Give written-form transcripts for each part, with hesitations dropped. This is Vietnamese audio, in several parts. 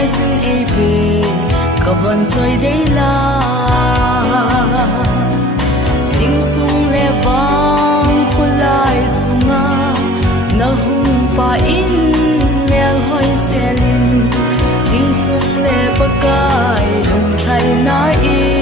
lai zing ei pi ka von choi dei la sing sung le wang khulai sunga na hung pa in mel hoi selin sing suk le pakai lung thai na i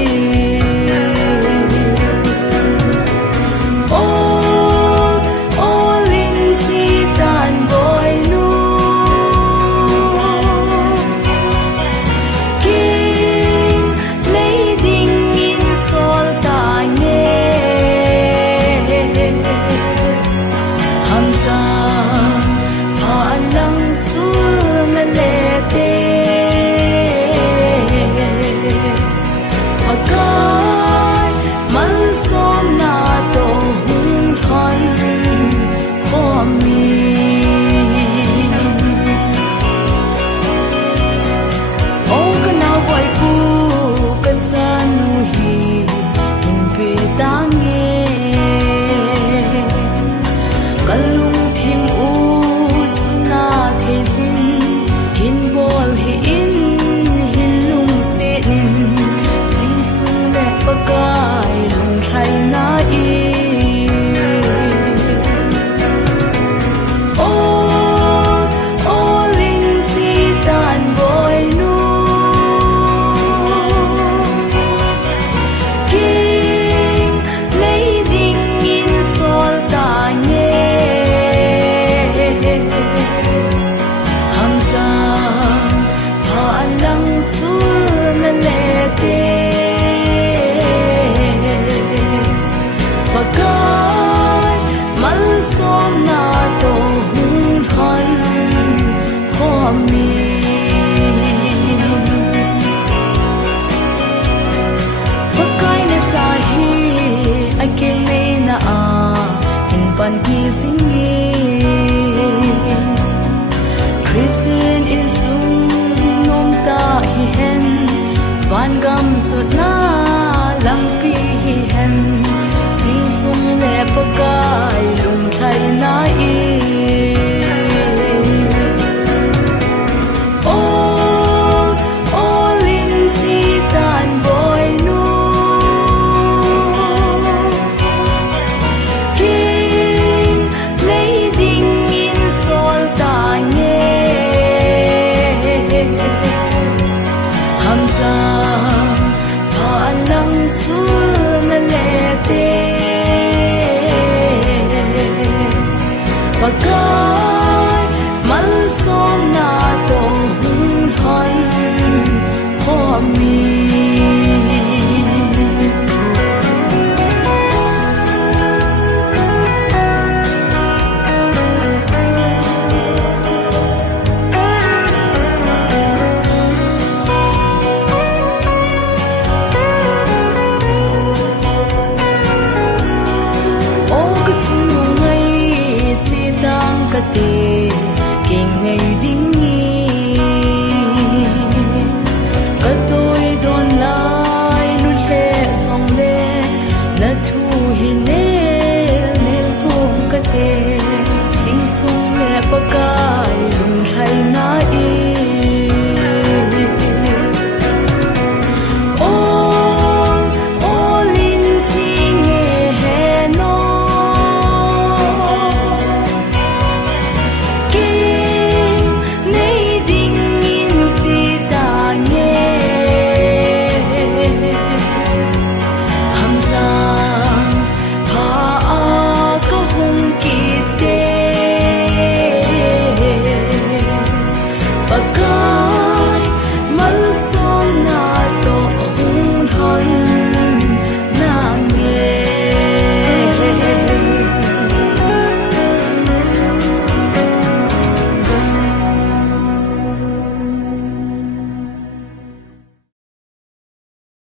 Christian in sung nom ta hi hen van gam sut na lam pi hi hen sing sung le pakai lung thai na i pakai mal som na to hung thon kho mi